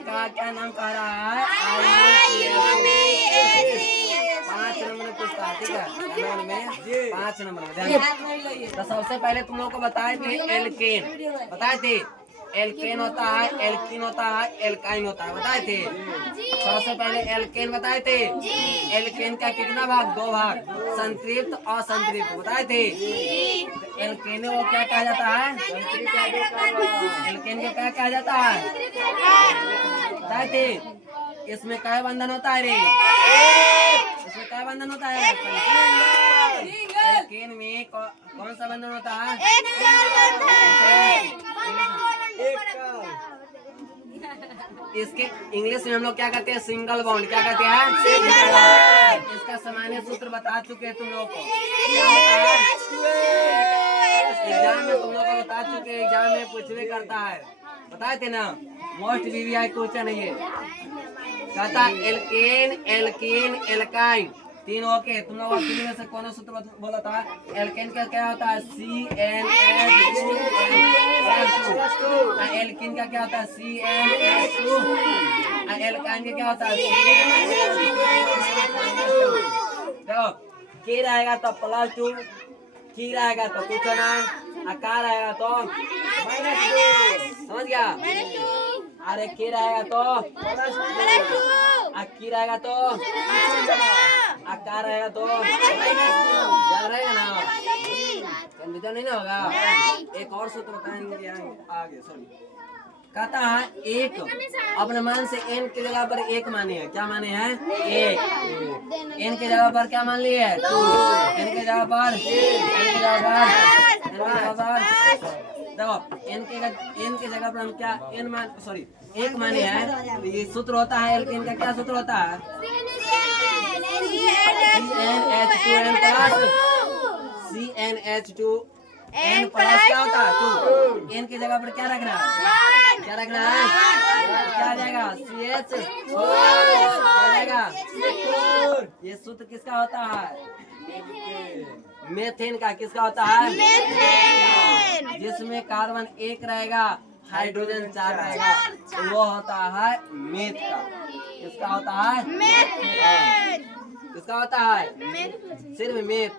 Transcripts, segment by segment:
का क्या नाम कह रहा है? 5 नंबर पूछता है, ठीक है? नंबर में 5 नंबर में ध्यान। तो सबसे पहले तुम लोग को बताए थे एल्केन, बताए थे एल्केन होता है, एल्कीन होता है, एल्काइन होता है, बताए थे। सबसे पहले एल्केन बताए थे। एल्केन का कितना भाग? 2 भाग, संतृप्त और असंतृप्त, बताए थे। एल्केन को क्या कहा जाता है? एल्केन को क्या कहा जाता है? बताए थे। इसमें क्या बंधन होता है रे? इसमें क्या बंधन होता है? एल्केन में कौन सा बंधन होता है? इसके इंग्लिश में हम लोग क्या कहते हैं? Single bond. क्या कहते हैं? इसका सामान्य सूत्र बता चुके हैं तुम लोग को, क्या होता है? एग्जाम में तुम लोग को बता चुके हैं, एग्जाम में पूछने करता है, बताए थे ना। मोस्ट वीवीआई क्वेश्चन है ये। कहता एल्केन, एल्कीन, एल्काइन, तीन ओके। तुम लोग तीन में से कौन सूत्र बोला था? एल्केन का क्या होता है? CnH2, एल्कीन का क्या होता है? CnH2, एल्काइन का क्या होता है? देखो की रहेगा तो +2, की रहेगा तो कुछ ना, आकार रहेगा तो -2, समझ गया? अरे की रहेगा तो की रहेगा तो आकार रहेगा तो याद रहेगा ना, कंफ्यूजन नहीं ना होगा। एक और सूत्र बताएंगे आगे। सॉरी, कहता है एक अपने मान से n की जगह पर 1 माने हैं। क्या माने हैं? 1। n की जगह पर क्या मान लिए है? 2। n की जगह पर देखो n की जगह पर हम क्या एक माने हैं। ये सूत्र होता है एल्केन का। क्या सूत्र होता है? CnH2n प्लस क्या होता है? 2। n की जगह पर क्या रखना है? क्या रखना है? क्या आ जाएगा? CH क्या जाएगा? ये सूत्र किसका होता है? मेथेन का। किसका होता है? जिसमें कार्बन 1 रहेगा, हाइड्रोजन 4 रहेगा, तो वो होता है मेथ का। किसका होता है? किसका होता है? सिर्फ मेथ।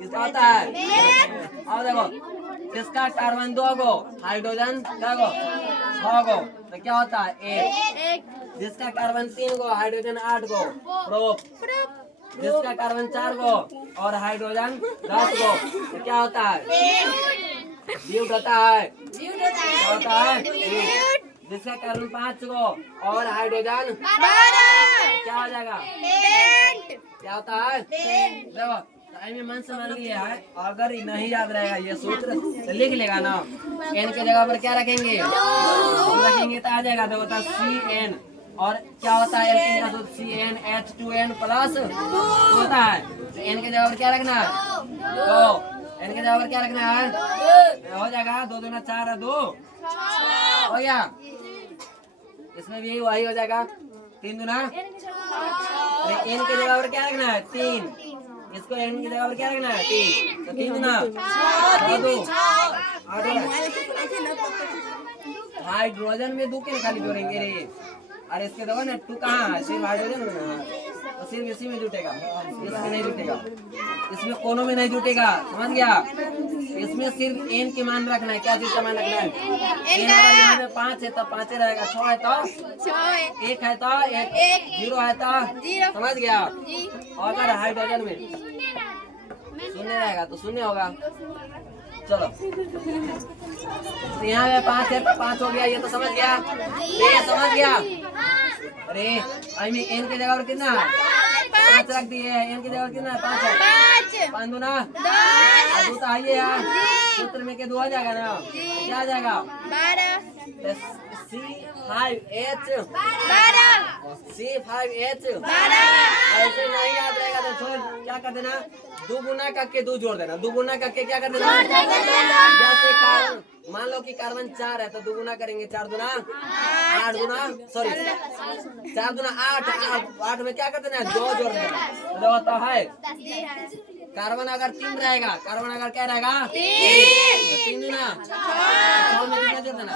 किसका होता है? और देखो किसका कार्बन 2 गो, हाइड्रोजन क्या गो? 6 गो, तो क्या होता है? 1। जिसका कार्बन 3 गो, हाइड्रोजन 8 गो, प्रोप। जिसका कार्बन 4 गो और हाइड्रोजन 10 गो, तो क्या होता है? ड्यूट होता है। क्या होता है? जिसका कार्बन 5 गो और हाइड्रोजन 12, क्या हो जाएगा? क्या होता है? देखो टाइम में मन समझ लिया है। अगर नहीं याद रहेगा ये सूत्र तो लिख लेगा ना। n की जगह पर क्या रखेंगे? रखेंगे तो आ जाएगा। देखो होता Cn और क्या होता है? एल्केन का सूत्र CnH2n प्लस होता है। तो n की जगह पर क्या रखना है? 2। n की जगह पर क्या रखना है? हो जाएगा 2 दूना 4 है 2 हो गया। इसमें भी वही हो जाएगा 3 दूना। अरे n की जगह पर क्या रखना है? 3। इसको n की जगह पर क्या रखना है? 3। तो 3 दूना 6। हाइड्रोजन में 2 के खाली जोड़ेंगे रे। अरे इसके देखो ना 2 कहाँ है? सिर्फ हाइड्रोजन में ना, तो सिर्फ इसी में जुटेगा, इसमें नहीं जुटेगा, इसमें कोनो में नहीं जुटेगा। समझ गया? इसमें सिर्फ n के मान रखना है। क्या चीज का मान रखना है? n अगर यहाँ पे 5 है तो 5 रहेगा, 6 है तो 1 है तो 1, 0 है तो 0। समझ गया? अगर हाइड्रोजन में 0 रहेगा तो 0 होगा। चलो तो यहाँ पे 5 है तो 5 हो गया। ये तो समझ गया? ये समझ गया? अरे आई मीन n की जगह पर कितना है? 5 रख दिए। n की जगह पर कितना है? 5 है। 5 दूना 2 तो आइए यार, सूत्र में के 2 आ जाएगा ना, क्या आ जाएगा? 12। C5H 12। ऐसे नहीं याद रहेगा तो छोड़, क्या कर देना? 2 गुना करके 2 जोड़ देना। 2 गुना करके क्या कर देना? जैसे कार्बन मान लो कि कार्बन 4 है तो 2 गुना करेंगे, 4 दूना 8 दूना 4 दूना 8 में क्या कर देना? 2 जोड़ देना। तो होता है कार्बन अगर 3 रहेगा, कार्बन अगर क्या रहेगा? 3 दूना 6 में कितना जोड़ देना?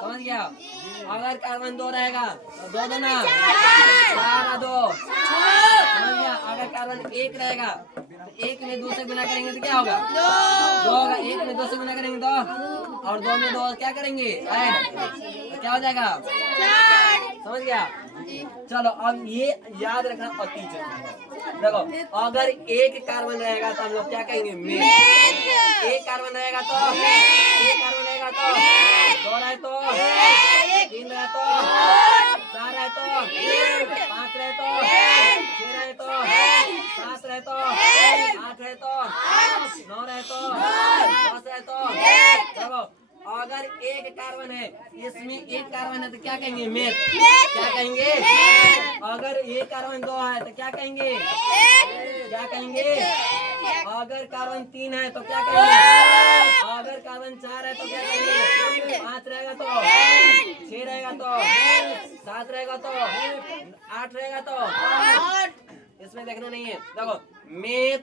समझ गया? गया। अगर कार्बन 2 रहेगा तो 2 दूना 4 2 समझ गया। अगर कार्बन 1 रहेगा तो 1 में 2 से गुना करेंगे तो क्या होगा 2 होगा। 1 में 2 से गुना करेंगे तो और 2 में 2 क्या करेंगे ऐड तो क्या हो जाएगा 4 समझ गया। चलो अब ये याद रखना अति जरूरी है। देखो अगर 1 कार्बन रहेगा तो हम लोग क्या कहेंगे मेथ। 1 कार्बन रहेगा तो 1 कार्बन रहेगा तो 2 रहे तो 3 रहे तो 4 रहे तो 5 रहे तो 6 रहे तो 7 रहे तो 8 रहे तो 9 रहे तो 10 रहे तो। देखो अगर 1 कार्बन है इसमें 1 कार्बन है तो क्या कहेंगे मेथ। क्या कहेंगे अगर 1 कार्बन 2 है तो क्या कहेंगे क्या कहेंगे। अगर कार्बन 3 है तो क्या कहेंगे। अगर कार्बन 4 है तो क्या कहेंगे 5 रहेगा तो 6 रहेगा तो 7 रहेगा तो 8 रहेगा तो इसमें देखना नहीं है। देखो मेथ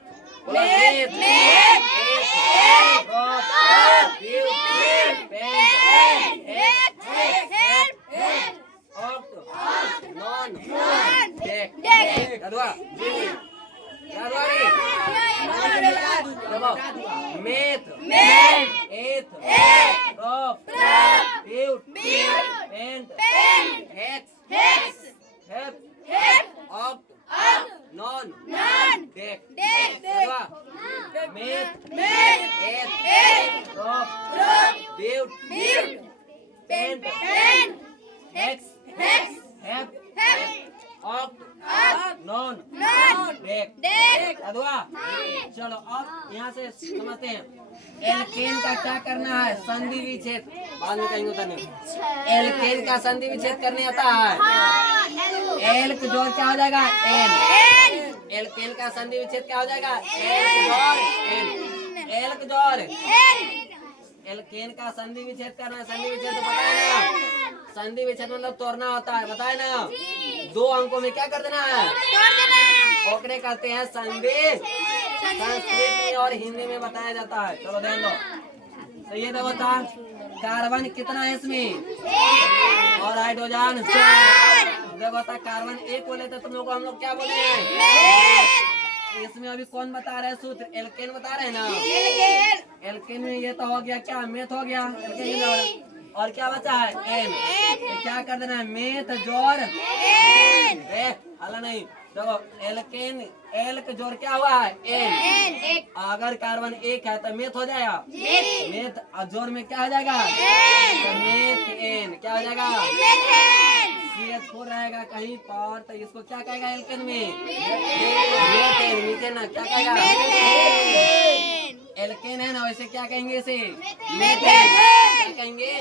चलो अब यहाँ से समझते हैं एल्केन का क्या करना है संधि विच्छेद बाद में कहेंगे उतरने। एल्केन का संधि विच्छेद करने आता है एल्क जोड़ क्या हो जाएगा एन। एल्केन का संधि विच्छेद क्या हो जाएगा एल्क जोड़ एन। एल्क जोड़ एल्केन का संधि विच्छेद करना है। संधि विच्छेद तो पता है ना संधि विच्छेद मतलब तोड़ना होता है बताए ना। 2 अंकों में क्या कर देना है ओकरे कहते हैं संधि। संस्कृत में और हिंदी में बताया जाता है। चलो ध्यान दो तो ये देखो था कार्बन कितना है इसमें और हाइड्रोजन 4। देखो था कार्बन 1 बोले तो तुम लोग को हम लोग क्या बोले हैं इसमें अभी कौन बता रहे हैं सूत्र एल्केन बता रहे हैं ना। एल्केन में ये तो हो गया क्या मेथ हो गया एल्केन और क्या बचा है एन। तो क्या कर देना है मेथ जोड़ हला नहीं। देखो एल्केन एल्क जोड़ क्या हुआ है एन। अगर कार्बन 1 है तो मेथ हो जाएगा मेथ जोड़ में क्या हो जाएगा तो मेथ एन क्या हो जाएगा CH4 रहेगा कहीं पर तो इसको क्या कहेगा एल्केन में मीथेन। मीथेन ना क्या कहेगा एल्केन है ना वैसे क्या कहेंगे इसे मीथेन क्या कहेंगे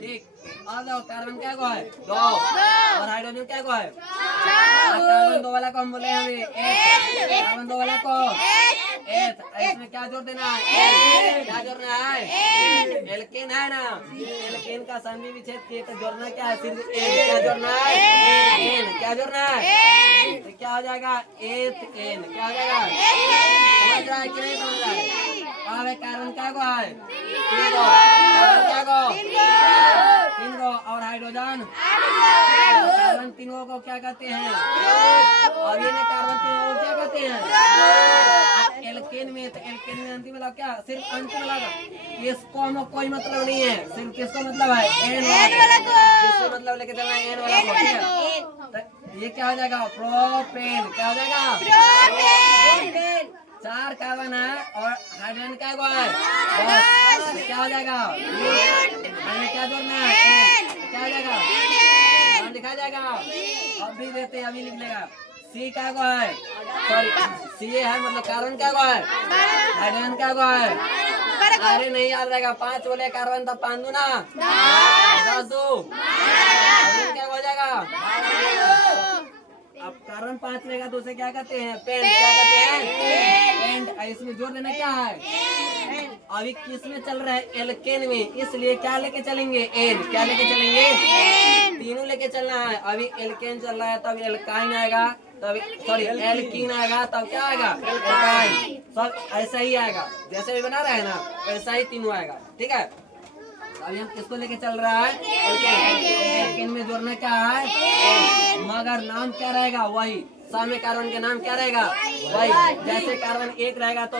ठीक। अब देखो कार्बन क्या को है 2 और हाइड्रोजन क्या को है 4। कार्बन 2 वाला को हम बोले हमें कार्बन 2 वाला को इसमें क्या जोड़ देना है क्या जोड़ना है एल्केन है ना। एल्केन का संधि विच्छेद किए तो जोड़ना क्या है सिर्फ एन। क्या जोड़ना है एन। क्या जोड़ना है तो क्या हो जाएगा एथ एन क्या हो जाएगा समझ रहा है कि नहीं समझ रहा है। अब कार्बन क्या को है 3 को कार्बन क्या को 3 को और हाइड्रोजन कार्बन 3 को क्या कहते हैं और ये कार्बन 3 को क्या कहते हैं एल्केन में। तो एल्केन में अंतिम वाला क्या सिर्फ अंतिम वाला इसको हम कोई मतलब नहीं है सिर्फ किसको मतलब है एन वाला किसको मतलब लेके चलना है एन वाला। तो ये क्या हो जाएगा प्रोपेन क्या हो जाएगा प्रोपेन। 4 कार्बन है और हाइड्रोजन क्या है बस क्या हो जाएगा हमें क्या जोड़ना है क्या हो जाएगा लिखा जाएगा। अभी देते अभी लिख लेगा सी क्या को है सॉरी सी है मतलब कार्बन क्या को है हाइड्रोजन क्या को है अरे नहीं याद रहेगा 5 बोले कार्बन तो 5 दूना 10 दो क्या हो जाएगा। अब कार्बन 5 रहेगा तो उसे क्या कहते हैं पेंट क्या कहते हैं पेंट। इसमें जोड़ देना क्या है अभी किस में चल रहा है एल्केन में इसलिए क्या लेके चलेंगे एन। क्या लेके चलेंगे तीनों लेके चलना है। अभी एल्केन चल रहा है तब एल्काइन आएगा तब सॉरी एल्कीन आएगा तब क्या आएगा एल्काइन। सब ऐसा ही आएगा जैसे भी बना रहे हैं ना वैसा ही तीनों आएगा ठीक है। अब यहाँ किसको लेके चल रहा है? एल्केन में जोड़ना क्या है? मगर नाम क्या रहेगा? वही। सा में कार्बन के नाम क्या रहेगा? वही। जैसे कार्बन 1 रहेगा तो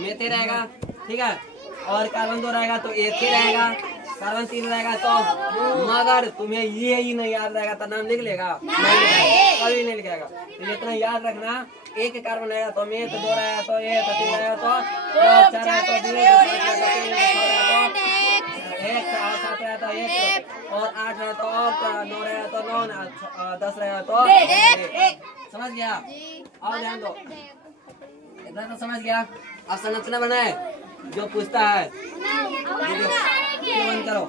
मेथे रहेगा, ठीक है, और कार्बन 2 रहेगा तो एथे रहेगा, कार्बन 3 रहेगा तो। मगर तुम्हें ये ही नहीं याद रहेगा तो नाम लिख लेगा? कभी नहीं लिखेगा। तो इतना याद रखना, 1 कार्बन रहेगा तो मेथ, 2 रहेगा तो ए, 3 रहेगा तो 4 रहेगा तो 2, 1 और 7 रहेगा तो 1 और 8 रहेगा तो और 9 रहेगा तो 9, 10 रहेगा तो 1। समझ गया? और ध्यान दो, इतना तो समझ गया। अब संरचना बनाए जो पूछता है, बंद करो।